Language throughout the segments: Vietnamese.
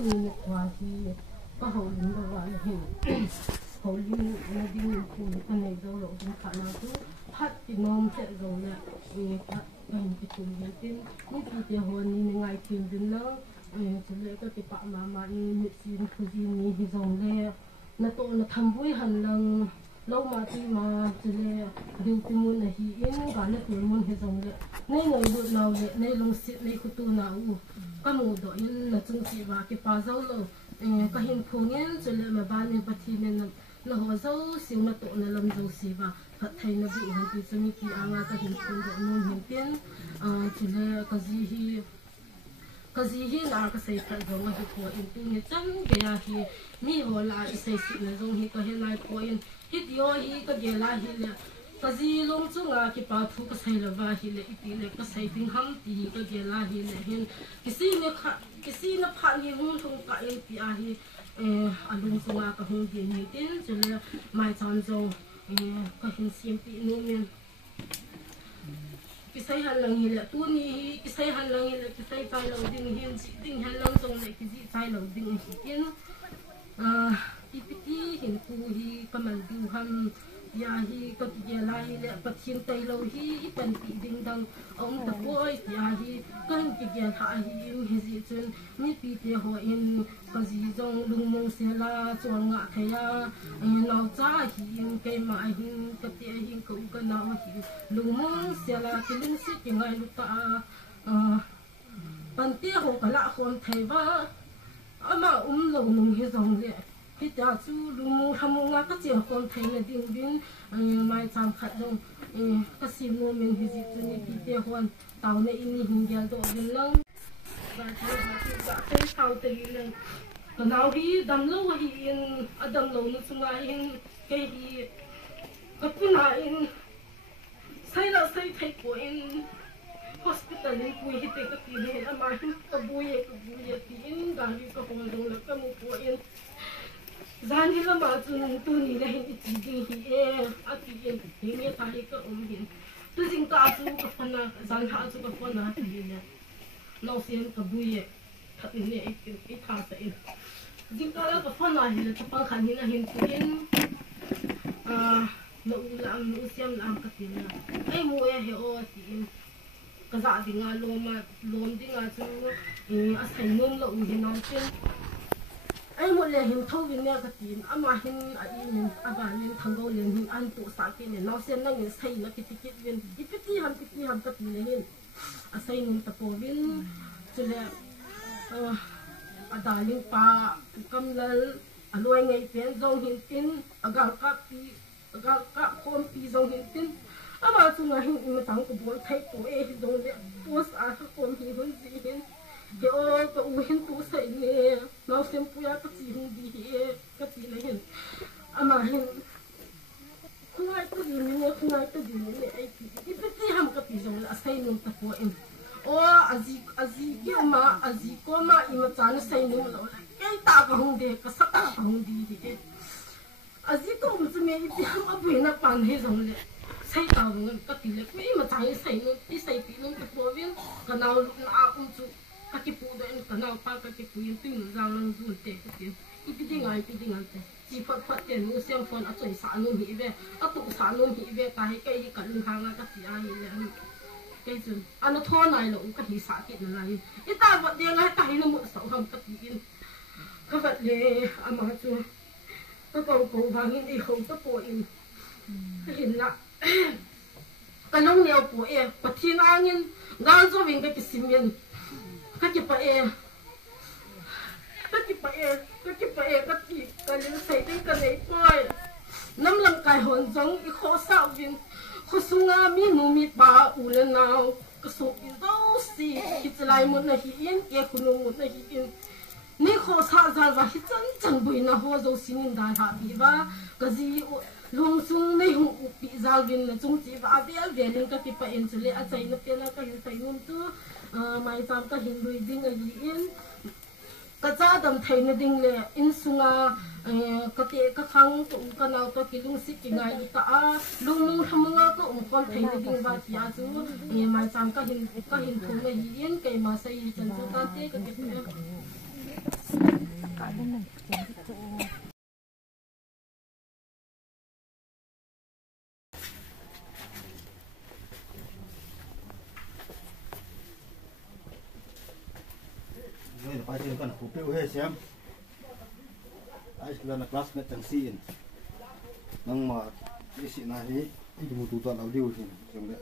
ni kwa hi ka ho lin da wa hin ho lin na ding ku ka nei do lo ding kha na tu phat ti nom te zo le phat kan ti tu yin tin ni ti te ho ni ngai tin din lo chu le ka ti pa ma ni sin khu ji ni hi zong le na to na tham bui han lang lâu mà thì mà chỉ là điều thì muốn là hi in cả là tuổi muốn hi giống lệ nay người bữa nào lệ nay lông xịt nay khu tu nào các mù đội in là chung chỉ và cái pa dâu rồi cái hình phù nhiên chỉ là mà ban nên bát thì nên là họ dâu xíu là tổ là làm dâu xí và thật thầy là bị hàng thì cho mình kia ang cái hình phù đội muốn hiện tiền chỉ là cái gì hi là cái xây phải giống cái phù in tu như chân cái hi mi họ là xây xịt là giống hi cái hiện lại phù in hít yo hi cái gì là hi là cái gì luôn chung là cái bảo thủ cái xây là va hi là ít là cái xây tiếng hâm thì cái gì là hi là hiện cái gì nó phá hi hung thung cái em thì hi anh luôn chung là cái hung gì nhiều tiền cho nên mai chọn rồi cái hình xiêm bị nuôi men cái xây hành lang hi là tu ni cái xây hành lang hi là cái xây trái lâu đinh hiện đinh hành lang chung lại cái gì trái lâu đinh hi tiền ipiti hin ku hi kamal du ham ya hi ka ti la hi le pathin tai lo hi ipan ti ding dang om ta poi ya hi kan ki ge tha hi hi ji chun mi pi te ho in ka ji jong lung mong se la chuan nga thaya nau cha hi in ke ma hin ka te hin ko ka na hi lung mong se la ki lung si ki ngai lu ta pan te ho ka la khom thai wa ama lo nung hi jong le khi ta chú lu hamu nga ka che kon thai na ding bin mai cham khat dong ka sim no men hi ji tu ni pi te hon taw ne in ni hin gel do bin lang ba te taw te lang ka naw hi dam lo hi in adam lo nu chunga in ke hi ka puna in sai la sai thai ko in hospital ni ku hi te ka ti ne ama hin ka buye ti in ga ri ka hon dong la ka mu ko in Zan hi lama chun tu ni la hin ti ding hi a ti yen hi me ta hi ka hin tu jing ka chu ka phana zan ha chu ka phana ti ne no sen ka buye that ni e tha sa in jing ka la ka phana hi la pa khan hi na hin tu yen no ulam no siam lam ka ti na ai mu he o ti in ka za dinga lom dinga chu a sai mom lo hi na chen ai một lần hình thâu viên nè cái tiền ama hình in aba nên thằng gấu liền hình ăn tụ sa cái này nó xem nó người xây nó cái ticket viên cái piti ham cái tiền này xây nên tập viên cho nên ada liên pa cầm lal aloi ngay tiền dòng hình tin agar các khom pi dòng hình tin ama chúng là hình mà thằng của bố thấy của em dòng đấy post à các khom hình hơn gì hình cái ô cái uhin tu say nè nó xem puya cái gì không đi cái gì này hình ama hình không ai cái gì nè ai cái gì ham cái gì rồi là say nung tập của em ô azi cái mà azi có mà im chán say nung rồi cái ta cái không đi cái sắc ta không đi azi có một số mấy cái ham ở bên nó pan hết rồi nè say tao nung cái gì này cái mà chán say nung cái say tí nung cái bộ viên cái nào na chú các cái phụ đó anh nào pa các cái phụ yên tuyên rằng là du tệ cái tiền ít đi ngay chỉ phát tiền mua xem phone ở chỗ xã luôn hỉ về ở tụ xã luôn hỉ về tại cái lưng hàng các gì ai cái gì anh nó thua này là cái hỉ xã kiện là này ít ta vật tiền ngay tại nó một sáu không cái tiền các vật để mà chú các cầu vàng đi không tất bộ in cái hình là cái nông nghèo của em bật thiên an nhân gan cho mình cái sim nhân các chị phải cái những xây dựng cái này coi nắm lần cái hồn giống cái khó sao viên khó sung à mi ba u lên nào cái số cái đâu xí cái lại một là hiện cái khuôn một là hiện ní khó sao ra cái chân chân bùi na hoa dấu xin in đại hạ bị ba cái gì long sung này hùng bị giao viên là chung chỉ và bé về nên các chị phải xử lý ở đây nó tên là cái hiện tại luôn tu mai tam cái hiện đuôi đinh ở yên cái cha đầm thầy nó đinh lệ in sunga cái tệ cái khang tụng cái nào cái lung xích cái ngày ta lung tham nga cái con thầy nó đinh vào thì chú mai tam cái hiện thùng này yên cái mà xây chân cho ta tê cái Thôi phải chơi con phụ tiêu hết xem. Ai là classmate chẳng xin. Nang mà cái gì này thì chúng tôi toàn audio thì giống đấy.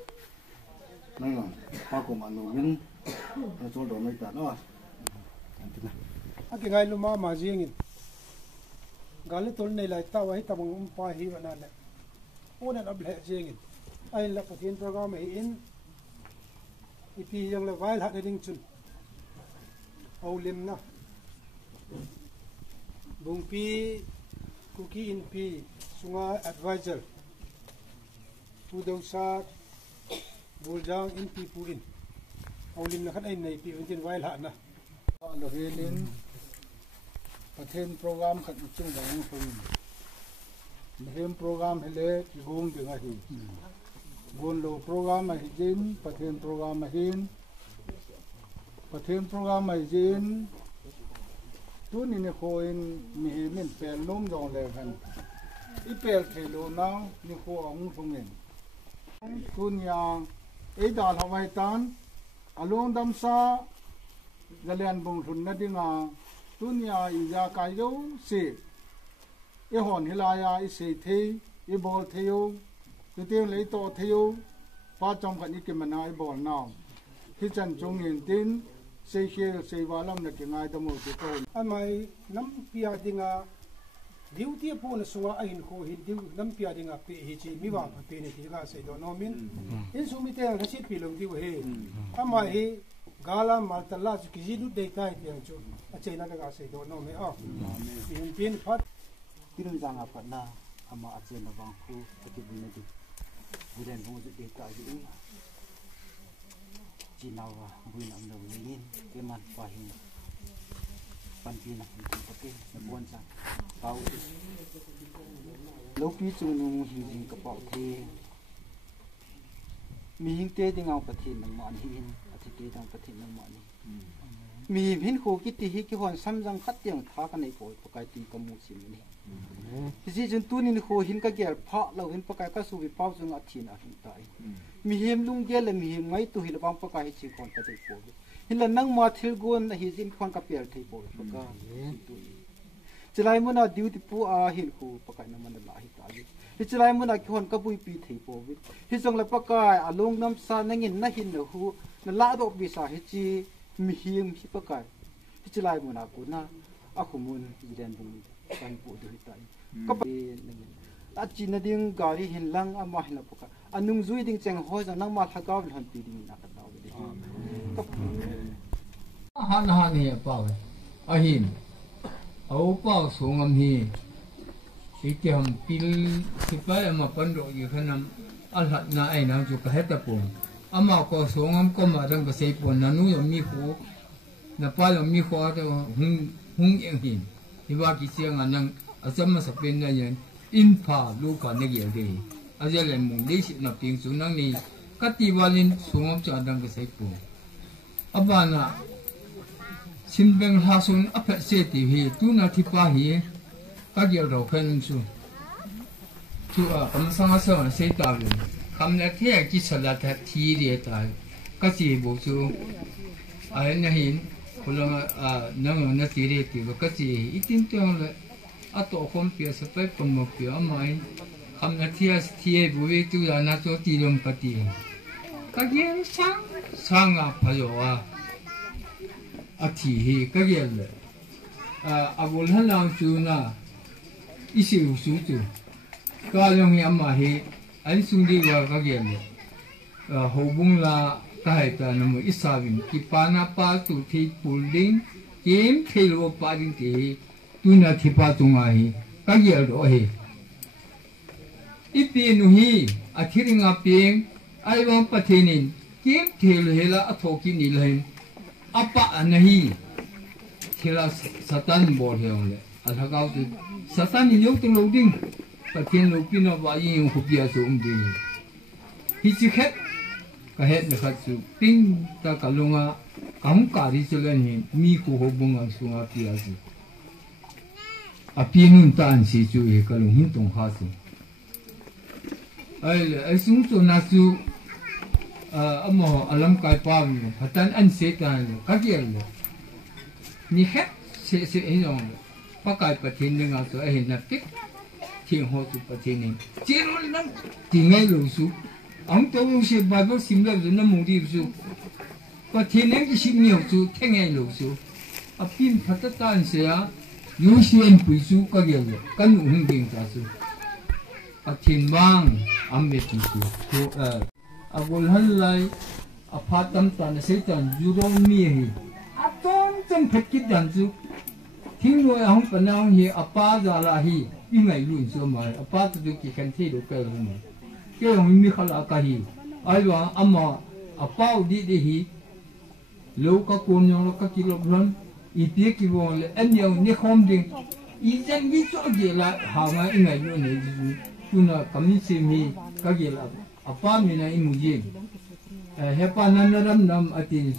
Nang là hoa của mình mình nó cho đồ mấy tạt đó. Cái ngày lúc mà riêng gal tol nei lai taw hi tabang pa hi wana le onan able riêng ai la pathian program ai in ipi yang le vai hat ding chun au lim na bung pi cookie in pi sunga advisor tu deu sa buljang in pi purin au lim na khat ai nei pi tin vai hat na lo helin pathen program khat chung dang phum hem program hele gung de ngahi gon lo program hi jin pathen program hin pathen program hi jin tu ni ne khoin mi he men pel nom jong le han I pel thelo na ni kho ang phung nen tunya e dal hawai tan along dam sa galian bung thun na dinga tunya iya kayo se e hon hilaya I se the e bol theo tu te le to theo pa chom kan ni ke manai bol naw hi chan chung yin tin se khel se walam na ke ngai da mo te ko amai nam pia dinga duty po na sunga ain ko hindi nam pia dinga pe hi chi mi wa pe ne ti ga se do no min in su mi te ga si pi long di he amai hi gala maltala ki ji du de tai ti ang chu a che na ga se do no me a in pin phat Tiru jang apa na ama achen na bang ku taki bine di buren ho de ta ji jinawa buin am no yin ke man pa hin pan pi na ke na bon sa pau lo pi chung nu hi jing ka pau the mi hing te ding ang pathin nang man hin athi te dang pathin nang man mi hin kho ki ti hi ki hon samjang khat tiang tha ka nei poi pakai ti ka mu sim ni ji jun tu ni kho hin ka gel pha lo hin pakai ka su bi pau chung a thin a hin tai mi hem lung gel le mi hem ngai tu hi le bang pakai chi khon ka dei po hin la nang ma thil gon na hi jin khon ka pel thei po paka chilai mona duty pu a hin khu pakai na man la hi ta hi chilai mona ki hon ka pui pi thei po hi jong la pakai a long nam sa nangin na hin na hu na la do bi sa hi chi mi him hi pakai hi chilai mona ku na a khumun iren bung kan pu de tai ka pa a china ding gari hin lang a ma hina pakai anung zui ding cheng ho ja nang ma thakaw han pi ding na ka taw de han han hi pa a hin au pa sungam hi ikyam pil sipai ama pando yu khanam alhat na ai na ju ka heta pon ama ko sungam ko ma dang ka sei pon nanu yo mi ko na pa yo mi ko to hung yang hin hiwa ki siang anang asam sa pen na yan in pa lu ka ne ye de ajale mung de si na ping su nang ni kati walin sungam cha dang ka sei pon abana Simbeng hasun apa seti hi tu na thipa hi ka gel ro khan su tu a kam sanga sa se ta lu kam na the ki sala tha thi re ta ka chi bo su ai na hin khulong a nang na ti re ti ka chi itin to le a to khom pia sa pe kom mo pia mai kam na thia thi bu we tu ya na so ti rom ka ti ka gel sang a pa yo a athi hi ka gel a bol halang chu na isi su chu ka long ya ma hi an sung di wa ka gel ho bung la ka hai ta na mo isawin ki pa na pa tu thi pulding kim thelo pa ding ti tu na thi pa tu nga hi ka gel ro hi ipi nu hi a thiringa ping ai wang pathenin kim thelo hela a thoki ni lein apa anahi khila satan bor heole alhagau tu satan ni yok tu loading patien lo pino ba yin hu pia so umdi hi chi khet ka het na khat su ping ta kalunga kam kari chulan hi mi ko ho bunga sunga pia su a pinun tan si chu he kalung hin tong ha su ai sung to na su amo alam kai pa mi hatan an se ta ka gel ni hết sẽ ấy rồi bác cái bát thiên đừng ngào số ấy là tiếc thiên hồ chụp bát thiên này chỉ nó lắm chỉ ngay lối số ông tôi sẽ bài bác xem là nó mù đi số bát thiên này chỉ xem nhiều số thế ngay lối số à pin phát tất cả sẽ优先背书个样子，跟我们定价数。啊，天王阿没背书，啊，我后来啊，怕担当的谁当有容易，啊，真拍起样子，听说啊，本来是啊，爸在那里，因为乱说嘛，啊，爸就去看铁路盖了嘛，这样没好啦个是，哎话阿妈啊，爸有滴滴是，老个姑娘老个几多人。Ipi ki wong le en yang ni khom ding I jan gi cho ge la ha ma I ngai no ne ji tu na kami se mi ka ge la apa mi na I mu ji he pa nan ram nam ati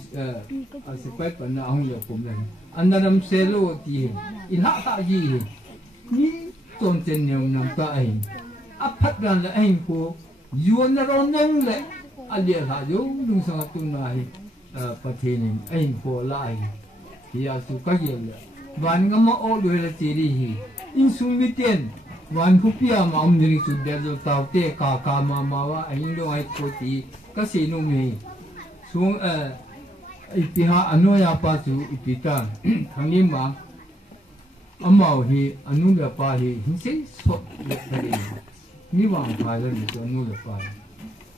a se pai pa na hong le pom le an se lo ti I la ta ji ni ton chen nyam nam ta ai a phat ran la ai ko yu na ro nang le a le ha yo lung sa tu na hi pa the ni ai ko la ai ya su ka ye le wan nga ma o le le ti ri hi in su mi ten wan khu pia ma om ni su de zo tao te ka ma wa ai lo ai ko ti ka se no me su I pi ha ano ya pa su I pi ta thang ni ma amao hi anu le pa hi hin se so le thari ni wang pa le ni so anu le pa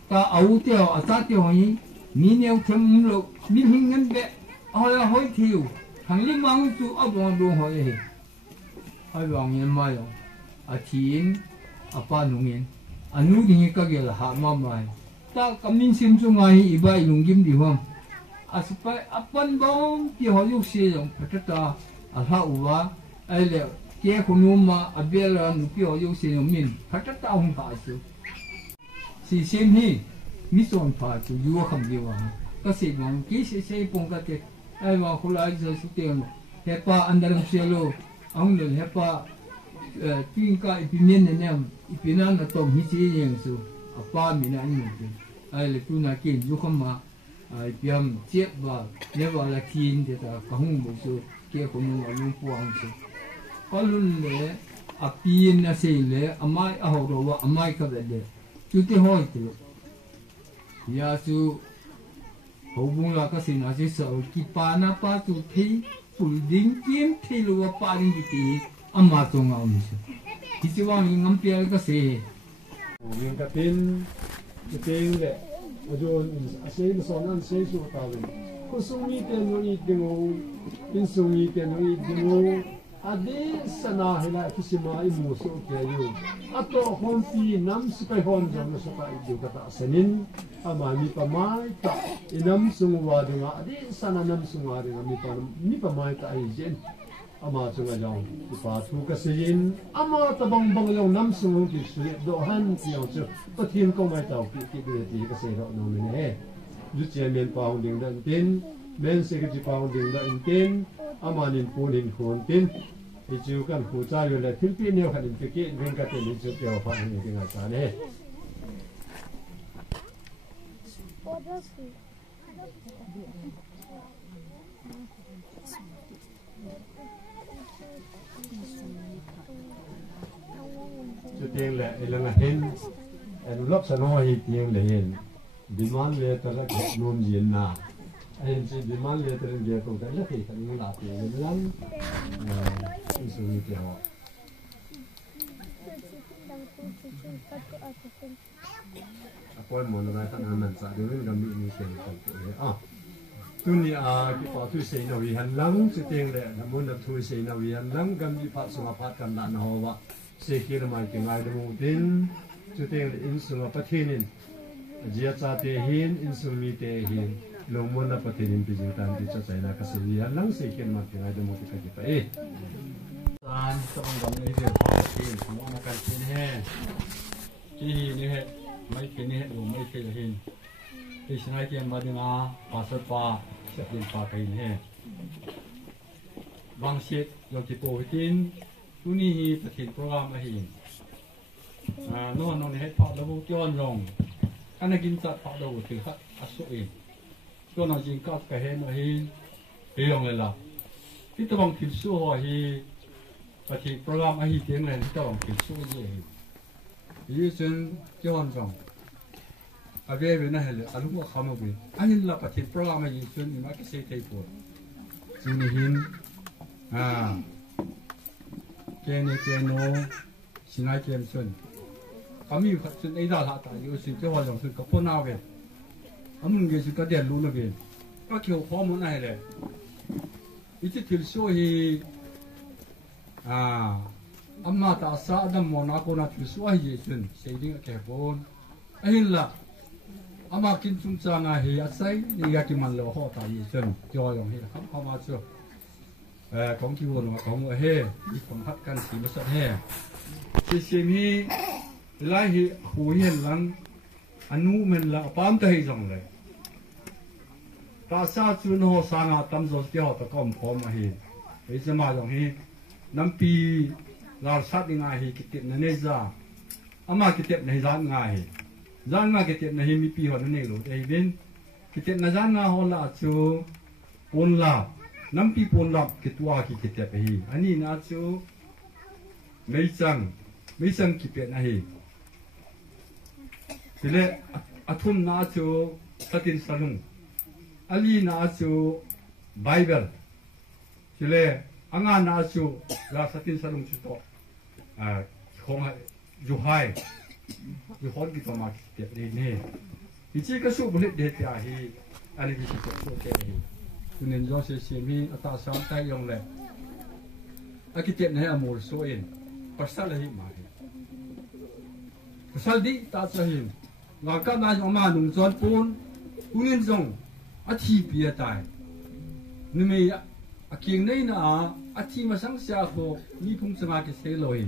ta au te a ta te ho hi ni ne them lo ni hin ngan be oi hoi thiu thằng lính mang chú ấp vào đồ hỏi gì, hai vòng nhân mai rồi, à thiên, à ba nông nhân, à nu thì cái gì là hạ mắm mai, ta cầm min sim chung ngay ibai lùng kim đi không, à spai à pan bông thì họ dùng xe rồi, phải ta à hạ uva, ai lẽ kia con nôm mà à bia là nu kia họ dùng xe rồi min, phải ta không phải chứ, si xem hi, mi son phải chứ, yêu không yêu à, cái gì mà cái xe bông cái ai mà khổ lại giờ số tiền hepa andalam selo ông lên hepa tuyên cái opinion này nè opinion là tổng hi chi yang su apa mina anh mình ai là tu na kin du không mà ai biam chết và nếu vào là kin thì ta không một số kia cũng là luôn buông su có luôn lẽ opinion là gì lẽ amai à hồ đồ amai cái gì chú thế hỏi thì ya su hậu bung là cái gì nó sẽ sợ khi pa na pa tu thi phun đinh kiếm thi lúa pa đinh gì thì amma tung ngao mi thì chỉ vang ngắm bia cái gì những cái tin lệ ở chỗ sẽ nó son ăn sẽ số tao vậy có sung ni tiền nó ít đừng tin sung ni tiền nó ít đừng ade sana hela kisima imu so kaya ato honti nam sipai hon jam so ka idu kata sanin ama mi pamai ta inam sungwa dinga ade sana nam sungwa dinga mi pamai ta ai jen ama chunga jong pa thu ka sin ama tabang bang yong nam sungu ki su do han ti yong chu to thim ko mai tau ki de ti ka se ro no me ne ju che men pa hong ding dan tin men se ki pa hong ding dan tin ama nin punin khon tin thì chú cần phụ trợ rồi là thiếu pin nhiều khả năng thực hiện nên các tiền chú tiêu phản hình cái ngày sáng này chú tiền lệ là ngày hen em lấp sản hoa thì tiền lệ hen demand lệ tới là cái nôm gì na em chỉ demand lệ tới là cũng cái là thì cái những là tiền lắm sự việc họ con muốn nói thằng anh sao đối với mình bị tiền không được à tôi nghĩ cái bảo tôi xây nào vì hành lắm sự tiền lệ là muốn được tôi xây nào vì hành lắm cầm đi phát sung phát cầm đạn họ vậy xây kia là mai tiếng ai được tin sự tiền là in sung phát thiên giờ cha tiền hiền in sung mi tiền hiền lòng muốn là phát thiên bây giờ tan thì cho xây là cái sự vì hành lắm xây kia mà tiếng ai được một cái gì vậy anhต้องทำในเรื่องของทีมของนักการทีมแห่ที่นี่แห่ไม่เป็นนี่แห่ดูไม่เป็นหินที่ชนะเกมมาดึงอาปาสปาเสียเป็นปาไก่แห่บางเช็ดเราจะโปรตีนตัวนี้ประเทศโปรแกรมมาหินโน่นให้พอระบบย้อนลงการกินสัตว์พอระบบถือขัดอัศวินตัวนั้นจริงก็กระเห็นมาหินเรื่องเลยล่ะ ที่ตะวันผิดสู้ฮีปฏิโปรแกรมฮีเตียงเลยที่ตะวันผิดสู้ยี่ยี่ซึ่งย้อนจังอาเบเป็นอะไรอาลูกว่าเขาไม่เป็นอันนี้เราปฏิโปรแกรมยี่ซึ่งนี่มันก็เสียใจปวดซึ่งนี่หินเกณฑ์เกณฑ์โนสินายเกณฑ์ซึ่งเขามีซึ่งไอ้ดาราตายอยู่ซึ่งเจ้าวันจังซึ่งก็พ้นเอาเป็นอามึงเกี่ยวกับเดียนรู้นะเป็นก็เกี่ยวข้อมูลอะไรเลยอีที่ถือสู้ฮีอามาตาสาดมโมนาโกนาถือสู้ฮีซึ่งเสียดิ้งแก่บนไอ้หินละอามากินจุ่มจางฮีอาศัยนี่ยากิมันโลหะตายซึ่งจอยอย่างฮีเขามาช่วยของที่วนของเฮมีของฮักกันสีมาสัตเฮเสียมีไล่ฮีหูเห็นหลังอนุมันละปามตะฮีจังเลยตาซาจุนโฮสางาตัมโซสเตียวตะกอมพอมาฮีไอ้สมาอย่างฮีน้ำปีลาสัตยังไงฮีกิเตนเนซ่าอามากิเตนเนซ่าไงฮีจานงากิเตนเนฮีมีปีหัวนั่นเองลูกไอ้บินกิเตนเนซ่างาฮอลละจูปนลาน้ำปีปนลากิตัวกิเตนฮีอันนี้น่าจูไม่ซังกิเตนฮีทีเล่อัทุมน่าจูสตินสลุงอันนี้น่าจูไบเบิลทีเล่อังานน่าจูลาสตินสลุงจุดโตของยูไฮยูฮอนกิตัวมาเก็บดีนี่ดิจิก็สู้บริเดตยาฮีอันนี้ดิจิก็สู้เกฮีคุณเห็นยอดเสียมีอัตราสามใจยองเลยอากิเต็บเนี่ยอมูลสู้เองปัสสาวะฮีมาฮีปัสสาวะดีตาจะหินงากันนายออกมาหนุ่มจอนปูนคุณเห็นจงอาทิตย์เปียตายนี่มีอาเกียงในน่ะอาทิตย์มาสังเสียโคมีพุ่งสมาเกษตรลอย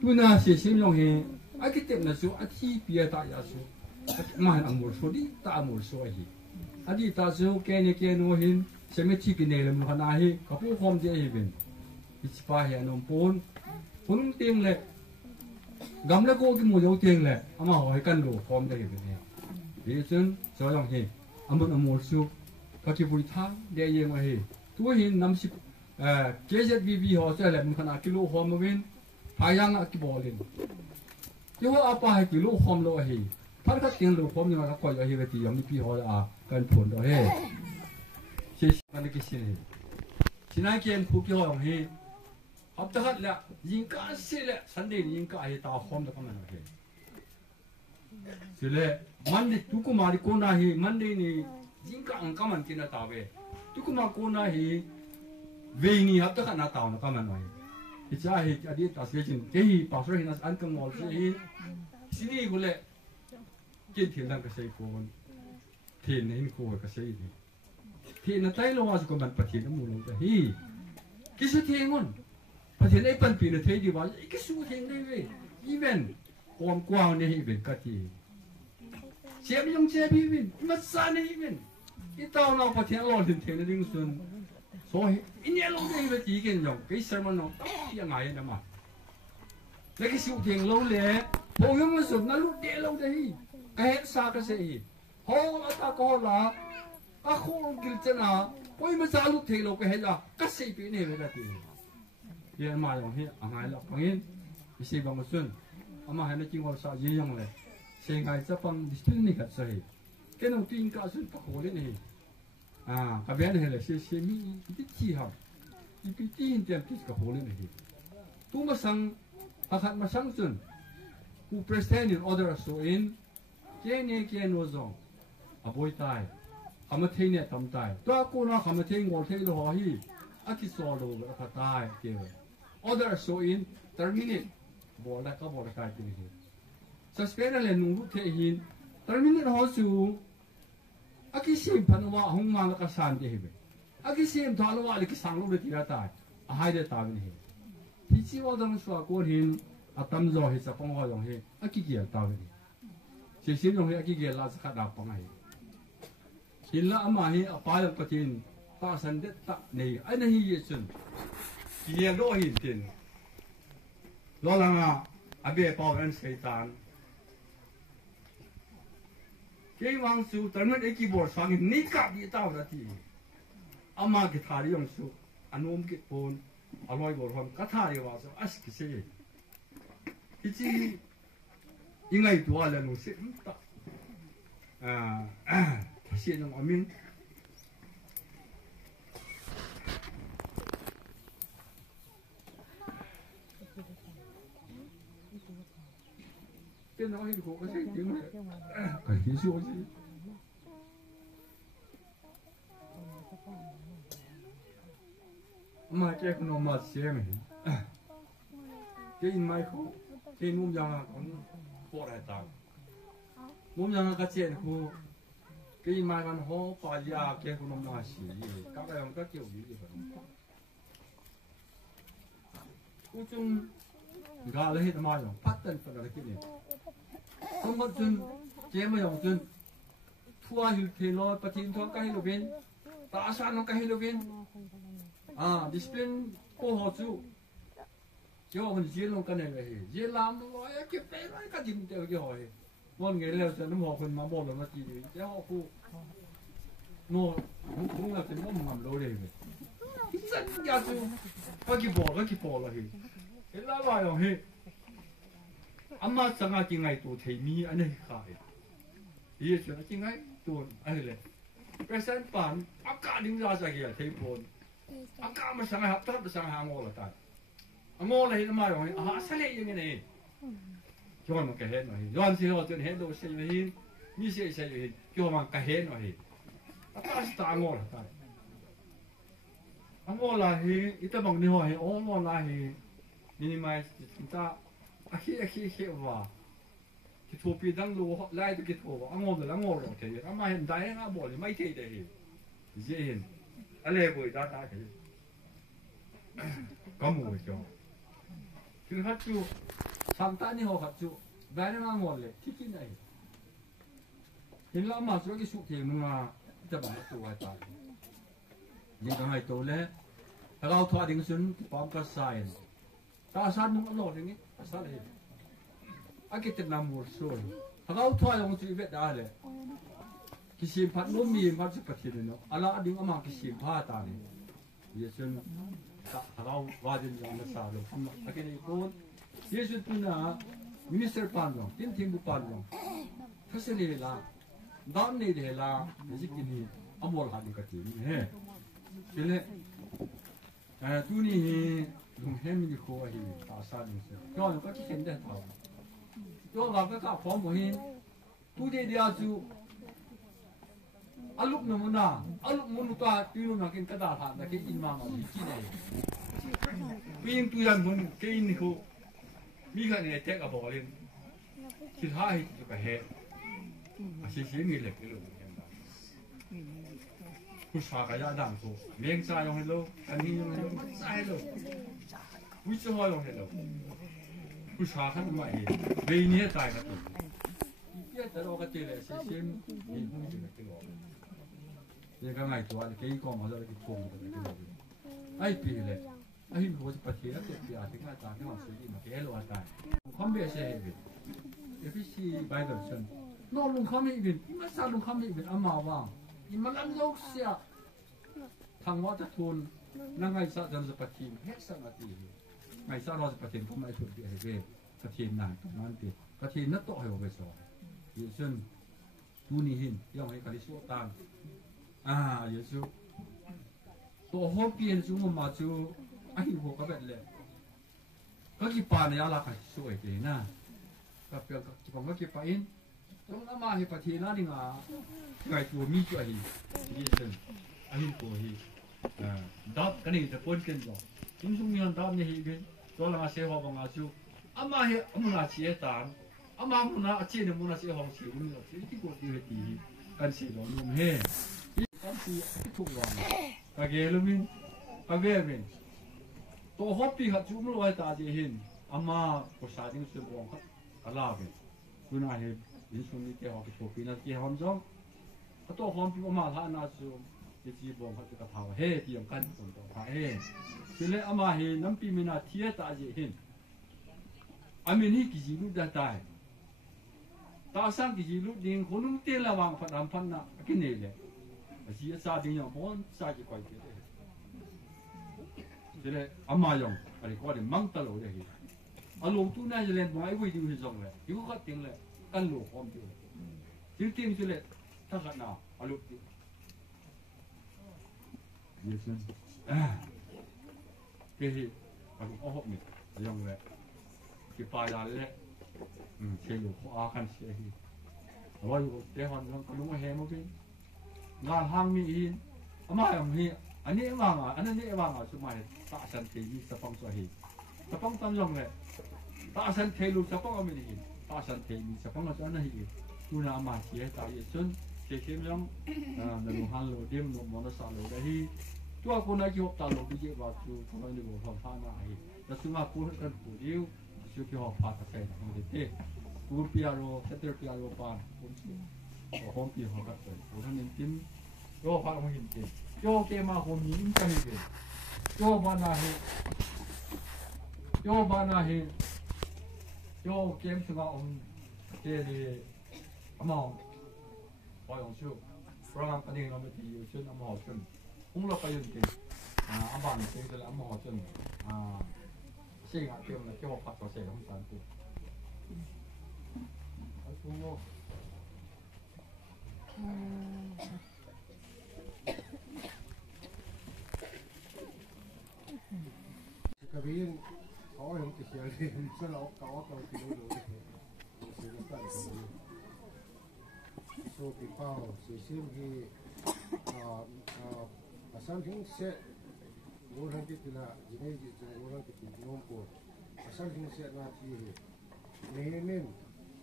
ตัวน่ะเสียยองเฮอากิเต็บน่ะสู้อาทิตย์เปียตายาสู้มาอันมูลสู้ดีตามูลสู้ฮีอดีตาสู้แกเนี่ยแกโนหินเสมิธีกินเนลมันขนาดฮีกับผู้ความเดียฮีเป็นอิสปาเฮนอมปูนพุ่งเตียงเล็กกำลังโกกิมูยาวเตียงเล็กอามาหอยกันดูความเดียฮีเป็นเนี่ยดิฉันสอยองเฮอามันอมูลสู้ก็ที่บุริธาเดียยังไงฮีตัวหินน้ำสิเกจบีบีหัวเสล็มันขนาดกิโลความมาเป็นพายังกิบอลินที่ว่าอาปาให้กิโลความโลฮีพันก็เตียงโลความยังไงก็คอยเอาฮีไปตียังมีพี่หัวกันผลตัวเฮเชื่อกันกิสิเฮสินายเกณฑ์ผู้พี่หัวของเฮอับตะฮัดละยิงก้าเสียละสันเดย์ยิงก้าเฮตาความตะกันนะเฮเสียละมันดิทุกคนมาดิโกนาเฮมันดินี่ยิงก้าอังกามันกินตาเวทุกคนมาโกนาเฮเวนี่อับตะฮัดนาตาวนะกันมันเฮที่จะเฮอดีตอาศัยจริงเฮปัสสาวะหินัสอันกังวลเสียสินี่กูเลยกินเทียนดังกระเซยโกนเทียนหินโคกระเซยนี่เทียนนั่นไตโลว่าสกุลมันปะเทียนน้ำมูลงแต่ฮีกิสุเทียงมันปะเทียนไอ้ปันปีนเทียนดีว่ากิสุเทียงได้เว้ยอีเวนความกว้างเนี่ยอีเวนกัดทีเชื่อไม่ยงเชื่อพี่วินมัดซาเนี่ยอีเวนอีตาวเราปะเทียนเราถึงเทียนดิ้งส่วนโซ่อินเนี่ยลงได้อีเวนตีกันยองกิสร์มันน้องตั้งยังไงนะมาแล้วกิสุเทียงเราเลยพงยังมันสุดนั่นลูกเดียวเราได้ฮีก็เห็นสากเสียฮอลตาโกลาอาคูกิลเจน่าโอ้ยมันจะลุกเทโลก็เห็นละก็เสียปีนี่เวลาที่เยี่ยมมาอย่างนี้อ่างไงล่ะฟังยินไม่ใช่บางส่วนอามาเห็นจริงว่าสาเยี่ยงเลยเสียงไงจะฟังดิสตินี่กับเสียแค่น้องตีนก็ส่วนตะโกนนี่กับเบี้ยนี่เลยเสียมีที่ที่ครับอีพีที่อินเตอร์ที่กับโหเลยนี่ตัวมาสั่งหัดมาสั่งส่วนผู้ประสานในออเดอร์ส่วนเกี่ยนี่เกี่ยนู้นอาบอยตายขามเทียนเนี่ยทำตายตัวกูน่ะขามเทียนงอเทียนโลหะฮีอาทิตย์สองโลก็ตายเกี่ยวออเดอร์โซอินterminate บอกแล้วก็บอกแล้วกันที่นี่ suspend เลยนุ่งรุ่เทียน terminate หัวสูอากิซิมพันว่าหงมันก็สั่นที่เหรออากิซิมทานว่าลิขิตสังลูกที่ระตายอาหายเดตาวินเหรอที่ชีวดังสวากูเห็นอาตั้มโจเฮสปองว่าอย่างเหรออากิเกียร์ตาวินเชื่ออย่างเหรออากิเกียร์ลาสกัดดับปังเหรอหินละอามาเหรอปลายปะทินตาสันเดตตะนี่ไอ้นั่นฮีเยสุนเกียร์โดหินทินลอลังอาเบะปอกันเสยตานเกี่ยวังสูตรนั้นไอ้กีบอร์ดฟังนี่กับยี่ต้าละทีอามากิทาริยงสู anum ke pon aloi bor hon katha re wa so as ki se ichi ingai tu ala no se ta 다시 좀 아민 cái nói thì cũng có thể tiếng này phải tí số chứ mà cái nó mà xem này cái mai không cái nôm giang còn bỏ lại tao nôm giang cái chuyện của cái mai còn họ phải ra cái của nó mà xí các cái ông các kiểu gì vậy cũng chung gà lấy hết mà rồi bắt tên phải là cái này không có chân chế mà dùng chân thua hiểu thì lo bắt tin thua cái hiểu bên ta sao nó cái hiểu bên discipline cô họ chú cho mình chế luôn cái này là gì chế làm nó cái bé nó cái gì đều cái hỏi con người leo chân nó mò phần mà mò là nó chỉ chế họ cô nó cũng là cái món làm lâu đấy rất giá chú cái bỏ là gì cái lá bài rồi hết 엄마 장아 징아이 또 재미 안에 가요. 이게 저 징아이 또 아니래. 그래서 반 아까 링자자기야 대본. 아까 뭐 상하 합답도 상하 angol다. angol라 해 말요. 살래 이게네. 교만 그 해. 연세가 전 해도 세히 미세 세히 교만 그 해. 아까 스타 angol다. angol라 해 이따 먹니 해. angol라 해. 미니마이즈 진짜 khi vào thì chụp bị đăng lúa lại được cái thổ ăn ngon rồi ăn ngon rồi thì mà hiện tại nó bỏ thì mấy thế đấy dễ hiện anh lê bồi ra thì có mùi cho cứ hát chú sáng tan như họ hát chú bé nó ăn ngon đấy thích cái này hiện là mà số cái sụt thì màจะบอกตัวไอ้ตายยังไงตัวเล่เราทอดดิ้งซุนพร้อมกับสายตาสันมึงอร่อยอย่างนี้สันเลยอากิจนำมูลส่วนเราทอดลงชีวิตได้เลยกิสิพัดนุ่มมีพัดสุขทินเนาะอะไรดิ้งออกมากิสิผ้าตาเนี่ยเยซุนเราวาดินยังไม่ทราบเลยอากิจนี่คนเยซุนตุน่ะมินิสเตอร์ปันลงทีมบุปันลงทัศนีละด้านนี้เดี๋ยวละยิ่งกินนี่อมรหันกันทีนี่เฮ้เดี๋ยวตัวนี้ลุงเฮมิลิโคไอ้ตาซาดิส์ย้อนก็ที่เห็นได้เท่าย้อนเราก็ข้าพร้อมหมดเห็นตัวเดียวจูอาลุกน้ำมันน่ะอาลุกมันก็ตีนุ่มนักกินกระดาษหันแต่กินอินมามันกินได้วิ่งตัวยันมันกินนี่เขามีขนาดเจ๊กับบอกเลยคิดหาให้จะไปเห็นอาชีพมีเหล็กเลยผู้ชายก็ยากดังตัวเลี้ยงใจยองให้เราอันนี้ยองให้เราใจเราวิจารณ์ยองให้เราผู้ชายขั้นใหม่เรื่องนี้ตายกันตัวเยอะแต่เราก็เจอเลยเช่นมีผู้หญิงก็เจอเนี่ยก็ไงตัวนี้กี่กองมาแล้วกี่กองก็เจอไอ้ปีเลยไอ้หัวจะปฏิเสธเสียถึงอาจารย์ที่มาสื่อมาแก้เราอาจารย์ความเบียดเสียเองเอฟซีไบเบิลชันน้องลุงเขาไม่เป็นมาสร้างลุงเขาไม่เป็นอามาว่างมันอันโลกเสียทางวัดทุนนั่งไงสักจนจะปฏิเสธสักนาทีไงสักเราจะปฏิเสธผมไม่ถูกเบียดเบียดปฏิเสธนานตรงนั้นตีปฏิเสธนัดโตให้เราไปสอนเยซูดูนี่เห็นยังให้การดิสวตังเยซูตัวห้องเปลี่ยนจู่มาจู่ไอ้หัวก็แบบเลยก็กี่ปานเนี่ยอะไรกันสวยเลยนะก็เปลี่ยนกี่ปานก็กี่ปานต้องน้ำมาให้ปฏิเสธนั่นเองไงตัวมีจ่อยเยซูไอ้ตัวเฮดับกันนี่จะพ้นกันหรอยิ่งสุ่มยันดับเนี่ยเห็นตัวละมาเสียหัวบังอาจูอามาเฮมุนาเชียตานอามามุนาเชียเนี่ยมุนาเสียหัวเสียมุนาเสียที่กูตีเหตีกันเสียหลงลุ่มเฮกันเสียทุกวันกะเกลุมินกะเวมินตัวฮอปปี้ขัดจุ่มลอยตาเจหินอามาผู้ชายที่สุดบองขัดกะลาเวคุณอาเฮยิ่งสุ่มนี่เกี่ยวกับตัวปีนัดเกี่ยวหอมจ้องตัวหอมปีอามาท่านาจูที่จีบองขัดจะกระเพราเฮที่ยังกันส่วนตัวพาเฮคือเลยอามาเฮน้ำปีมินาเทียตาเจหินอามินี่กิจิลุดได้ตาสังกิจิลุดดิ้งคนนุ่งเตี้ยระวังพัดรำพันนะกินเนี่ยเลยอาชีพซาดิ้งอย่างบอนซาจิควายเกล้ chỉ là amayong anh có điểm mang talo đấy anh lồng tu này chỉ là mọi người đều hiểu rồi nếu có tiếng là căn lồng không chịu chỉ tiếng chỉ là thắc mắc nào anh lồng yes cái gì anh cũng học mình dùng vậy cái bài là đấy chơiอยู่อาคันเสียฮีว่าอยู่เดี๋ยวมันก็ลุงมาเฮมั้งพี่งานห้างมีอินอามาอย่างนี้อันนี้ว่างอ่ะอันนั้นนี่ว่างอ่ะสมัยตาสันเทมีสปองสวยฮีสปองตันลงเลยตาสันเทลูสปองก็ไม่ได้ฮีตาสันเทมีสปองก็จะนั่นฮีคุณอามาเสียตายจนเสียเข็มยังนั่นหันโลเดียมโนมอนาสาโลได้ฮีตัวคนนั้นที่หอบตาโลดีเจว่าจูคนนั้นอยู่ห้องฟ้ามาฮีแล้วซึ่งมาพูดกันผู้เดียวชื่อพี่หอบฟ้าตะเกียบของเด็กผู้พิจารณาเซตเตอร์พิจารณาปานคนชื่อห้องพี่หอบกันเลยผู้ท่านยิ้มโยฟ้ามายิ้มเก่งโยเกมาหอมยิ้มกันเก่งโยบานาเฮโยเกมสงาองเจดีอมองปอยองชูโปรแกรมปนิงเราไม่ตีอยู่ชื่ออมองจนพุ่งเราไปยืนเก่งอมองเก่งแต่ละอมองจนสิ่งเกี่ยวกับเกี่ยวกับผัดกระเสียของสารกูไอ้ชูโม่กบินเขาเห็นติดเสียเลยฉันเอาเกาตัวที่ดูดูเสียงสั่นกันโซปีเป้าเสียชื่อที่ภาษาทิ้งเสร็จโบราณที่ติละจีนจีนโบราณที่ติดน้องปูภาษาทิ้งเสร็จนาทีเมมิน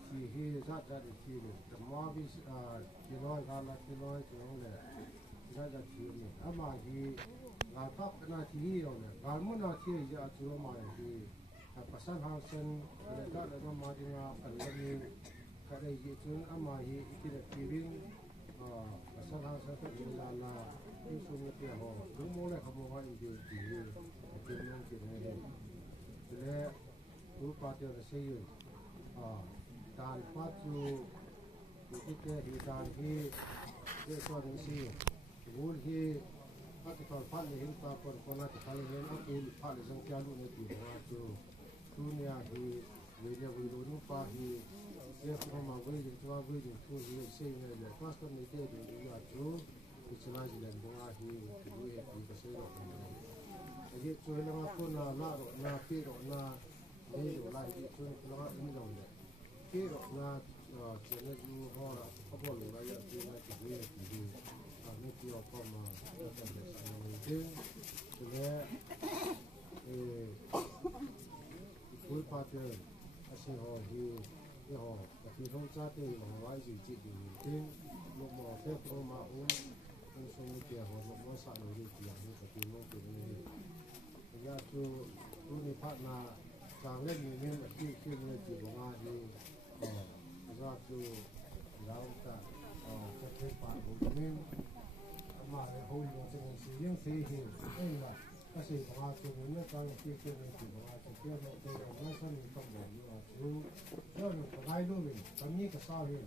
ที่เฮจัดจัดที่นี่แต่มาบิสที่น้อยการละที่น้อยที่น้องเลยจัดจัดที่นี่อามาที่ลาทับนาทีเราเนี่ยการมุ่งนาทีจะจุลมาที่ภาษาหางเซนแต่ก็เรามาที่งานอะไรนี่ก็ได้ยินอามาที่ที่เด็กที่วิ่งภาษาหางเซนก็มีลาลาที่สุนัขที่เขาดูโมเลขโมว่าอีกที่ที่น้องที่นี่เลยรูปปั้นที่เราเสียการพัดอยู่ที่เกิดเหตุการณ์ที่เกิดขึ้นที่วูลที่พัดที่เขาพัดเห็นตาคนนั้นที่เขาเห็นอันนี้พัดสังเกตดูในที่ว่าจู่ทุนยาที่วิญญาณวิโรนุปาที่เจ้าของมาวิ่งตัววิ่งทุนที่เสียเงินเลยพัดคนนี้เด็กที่ว่าจู่ที่ชนะจิเลนบังอาที่ดูเอที่ก็เสียหรอกไอ้ที่ช่วยเราคนน่าละน่าพี่เราน่านี่เราไล่ที่ช่วยเราไม่ลงเลยที่เราน่าเจ้าหน้าที่เขาเขาบอกเลยว่าอย่างที่นั่นที่ดูเอที่ดูไม่ที่ออกมาแล้วก็เด็กสาวนี่ถึงทีนี้คุยพาเจออาชีพเขาที่เขาที่เขาจัดที่เขาไว้จิตจิตอยู่ถึงลูกหมอเทพเขามาเป็นสมุทรเกี่ยวกับลูกหมอสาวนี่ที่อย่างนี้ก็ที่โลกนี้ญาติผู้นี้พัฒนาสร้างเล่นมีเงินที่ขึ้นในจิตของอาที่ญาติเราจะเทปาบุญนี้มาเลยเขาอยู่ในสิ่งยังสิ่งเห็นเอ้ยว่าก็สิ่งของอาที่นี้ไม่ต้องที่ขึ้นในจิตของอาที่เกี่ยวกับตัวเราไม่สนิทต้องบอกอยู่ว่ารู้เรื่องของนายรู้เลยตอนนี้ก็ทราบเห็น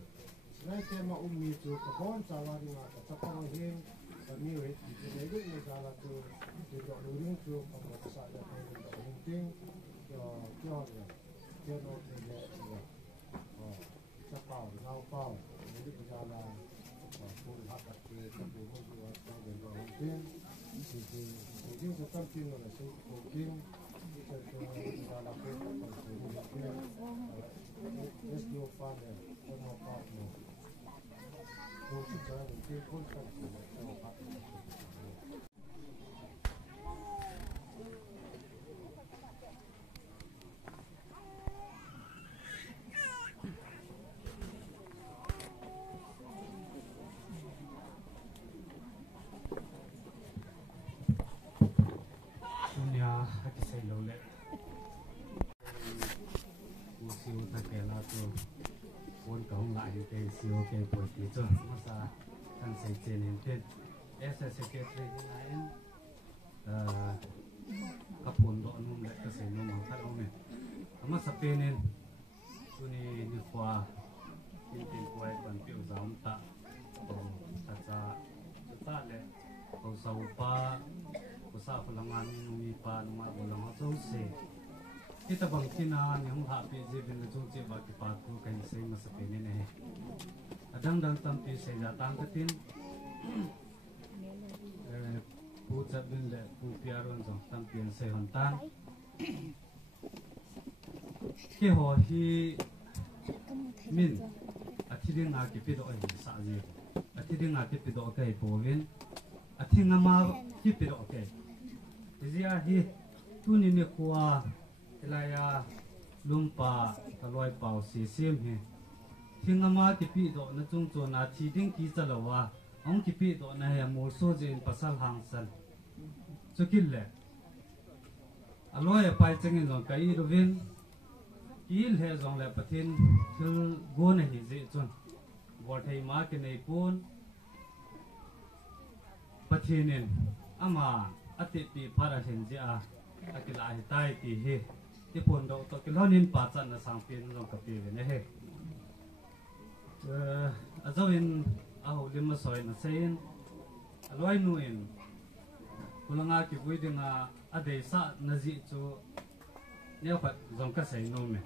ในเรื่องมามีจุดกระบวนการว่าดีมากจะต้องเห็นตอนนี้เวทีจะได้รู้ในการละตัวจะต้องรู้เรื่องจุดของเราจะสร้างได้จริงๆก็เนี่ยเกี่ยวกับเรื่องจะเป่าเราเป่าในวิทยาลัยผู้รับการเรียนผู้รู้ว่าต้องเรียนรู้จริงสิ่งจะต้องจริงอะไรสิ่งจริงที่จะต้องการรับเป็นคนที่รู้จริงเอสดีโอฟาร์เนี่ยคนมาพาร์ทเนี่ยผู้ที่จะเป็นที่คนกันที่มาพาร์ทสิโอเคปวดที่จนมาซาทั้งเซเจนเป็นเอสเซเกตรีไลน์กับผลดอกนุ่มและเกษตรนุ่มของท่านองค์เนี่ยมาสเปนเนี่ยตัวนี้นิฟว่าเป็นป่วยเป็นผิวสามตาตัวตาจะตาเลยเขาสาวป้า của sao của lòng an nung mi pa nung ai của lòng châu se kita bang tina yang ha pe je bin chung che ba ki pa tu kai sei ma sa pe ne ne adang dang tam pi se ja tang ka tin pu cha bin le pu piaron jong tam pian se hon tan ke ho hi min athiding a ki pi do ai sa je athiding a ki pi do kai po vin athing ma ki pi do kai zia hi tu ni ne kwa elaya lumpa kaloi pau si sim hi thing ma ki pi do na chung chu na thiding ki chalawa ong ki pi do na ya mol so je pasal hang san chukil le aloi pai chengin jong kai rovin il he jong le pathin thil go na hi je chun war thei ma ke nei pun pathinin ama ati pi para hen je a akila hi tai ti hi ti pon do to kilonin pa chan na sang pin jong ka pi ne he azawin a ho lim ma soi na sein aloi nuin kulanga ki buidinga ade sa nazi chu neo khat jong ka sei no me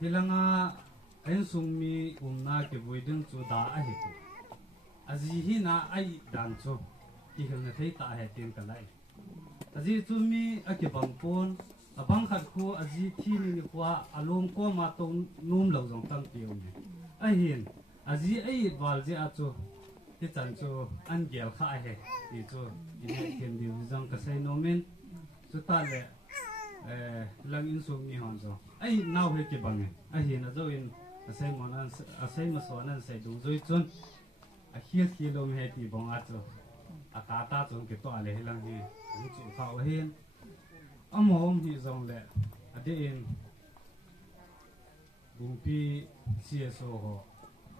hilanga en sungmi umna ke buiding chu da a hi ku azi hi na ai dan chu ki hil na thei ta he tin ka lai azi chu mi a ke bang pon abang khat khu azi thi ni kwa alom ko ma to num lo jong tam ti me a hin azi ai wal je a chu ti chan chu an gel kha he ti chu in he ken di jong ka sei no men chu ta le lang in sung mi hon zo ai naw he ke bang a hi na zo in a sei mon an a sei ma so nan sei du zoi chun a hiel kilom he ti bong a chu a ta chun ke to ale lang hi ni chu kha o hen a mom hi zong le a de in bung pi cso ho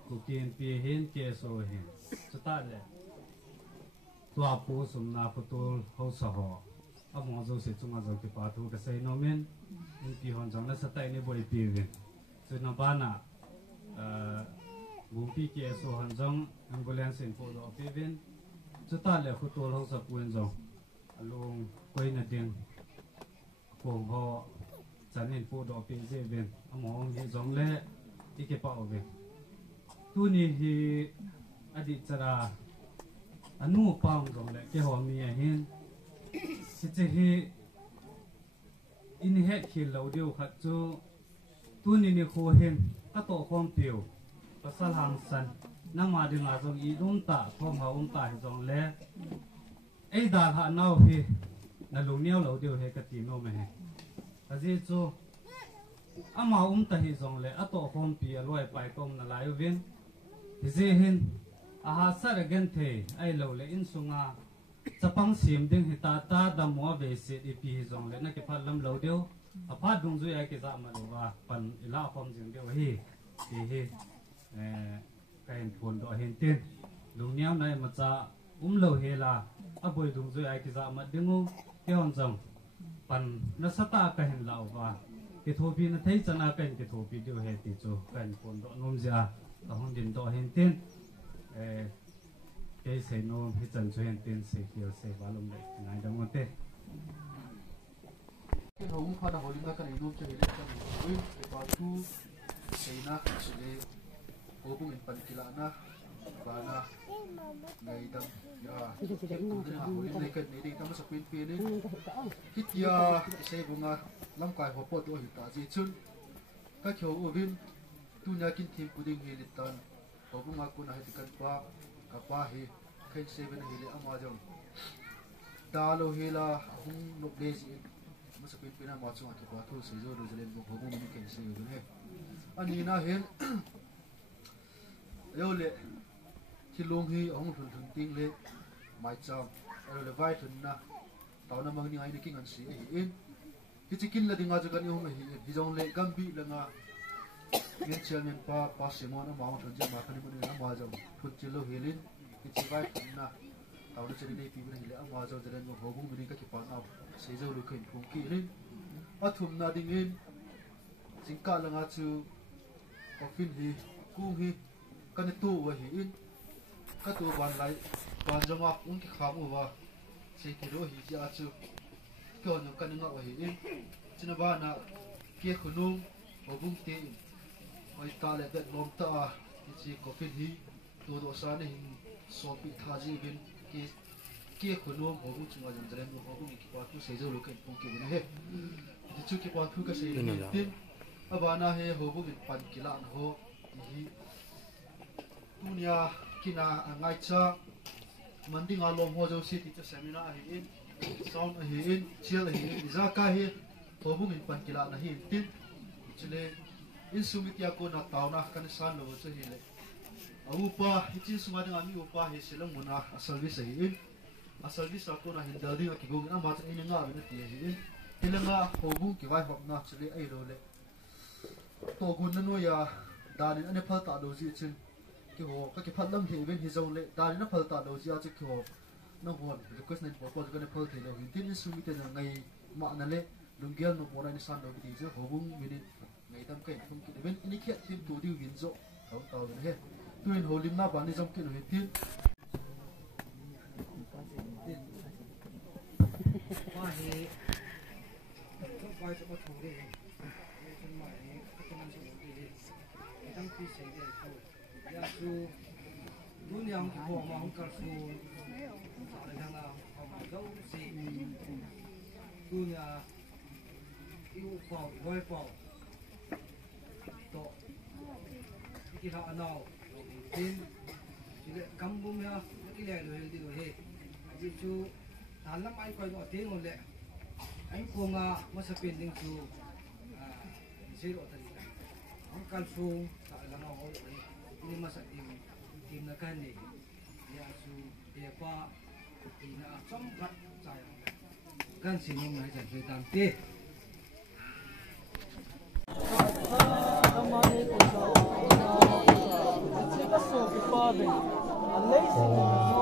ku ken pi hen ke so hen chu ta le tua pu sum na putul ho sa ho a mo zo se chunga zo ke pa thu ka sei no men in pi hon jong na sa tai ne boi pi ve chu na ba na bung pi ke so han jong ambulance in po do pi ven chu ta le putul ho sa puen jong along koi na ding kong ho chan in po do pi je ven a mo hi jong le ike pa o ve tu ni hi adi chara anu pang jong le ke ho mi a hin si che hi in het khil lo deu khat chu tu ni kho hen ka to khom piu pasal hang san nang ma ding a jong i dum ta khom ha ta hi jong le ei da ha nau hi na lu niao lo deu he ka ti no me he a ji chu ama ta hi jong le a to khom pi a loi pai tom na lai vin hi hin a ha sar gen the ai lo le in sunga chapang sim ding hi ta da mo ve se di pi jong le na ke phat lam lo deu a phat dung zu ai ke za ma lo wa pan ila khom jing deu hi ti hi kain phon do hen tin lu niao nai ma cha lo he la a boi dung zu ai ke za ma dingu ke on jong pan na sata ka hen lao wa ke thopi na thei chana kan ke thopi deu he ti chu kan phon do nom ja ta hon din do hen tin ke sei no hi chan chu hen tin se hiel se walum le ngai dang te ke hong pha da holinga kan inu che le kan oi pa tu sei na che le ko bung in pan kila na ba na ngai dang ya na holinga nei kan nei ding tam sa pin pi ni hit ya sei bunga lam kai ho po to hi ta ji chun ka khyo u vin tu nya kin thim puding hi litan ko bunga ku na hi kan pa ka pa hi khen seven hi le ama jong da lo hi la hung no le ji ma sa pin pina ma chu ki pa thu se zo ro jelen bo ho ni ken se yo he ani na hen yo le ki long hi ong thun thun ting le mai cham ro le vai thun na taw na mang ni ai ni king an si hi in ki chikin la dinga ju kan yo me hi jong le gam bi la nga yen chairman pa simon ma ma thun je ma kan ni na ma jong thun chi lo helin ki chi vai thun na taw na cheri nei pi ni le ma jong jelen mo ho bung ni ka ki pa na se zo lu khen phung ki rin a thum na ding in jingka la nga chu ofin hi kung hi kan tu wa hi in ka tu ban lai ban jama ung ki kham wa sei kilo hi ji achu ko no kan nga hi in china ba na kia khunung obung te oi ta le bet lom ta chi covid hi to do sa ne so pi tha ji bin ki kia khunung obung chunga jam jaren no obung ki pa tu sei jo lo ken pong ki ne he chu ki pa thu ka sei ni tin abana he obung pan kila ho hi dunia kina angai cha manding alom ho jo si ti cha seminar hi in sound hi in chill hi in zaka hi hobung in pan kila na hi tin chile in sumitia ko na tauna kan san lo chu hi le aupa hi suma dang ami upa hi selang mona service hi in a service ko na hin dalding ki go na ma cha in nga na ti hi in tilanga hobung ki vai hop na chile ai lo le to gun na no ya danin ane phal ta do ji chin ki ho ka ki phat lam the event hi zo le danin na phal ta do ji a chi ki ho no hon request na po ko ka phal the lo hin tin sumite na ngai ma na le lunggel no pora ni san do ti je hobung minute ngai tam kai thum ki event ini khet tim tu di win zo taw taw he tuin holim na ba ni jom ki no hi tin ba he ko ba cho ba thu de chen ma ni ko man chi de dang pi sei de ko ya su dunyang ko ma hong kar su sa le na ma zo si dunya yêu cầu voi cầu to cái thằng nào tin chỉ là cắm bom ha cái này rồi đi rồi hết chỉ chú thằng lắm anh coi gọi tiếng rồi lệ anh cùng mà sẽ biến đến chú chế độ thật ông can phu tại là nó rồi nhưng mà sẽ tìm là cái này ya chú để qua thì là trong vắt dài gan xin ông này giải tam tê Father,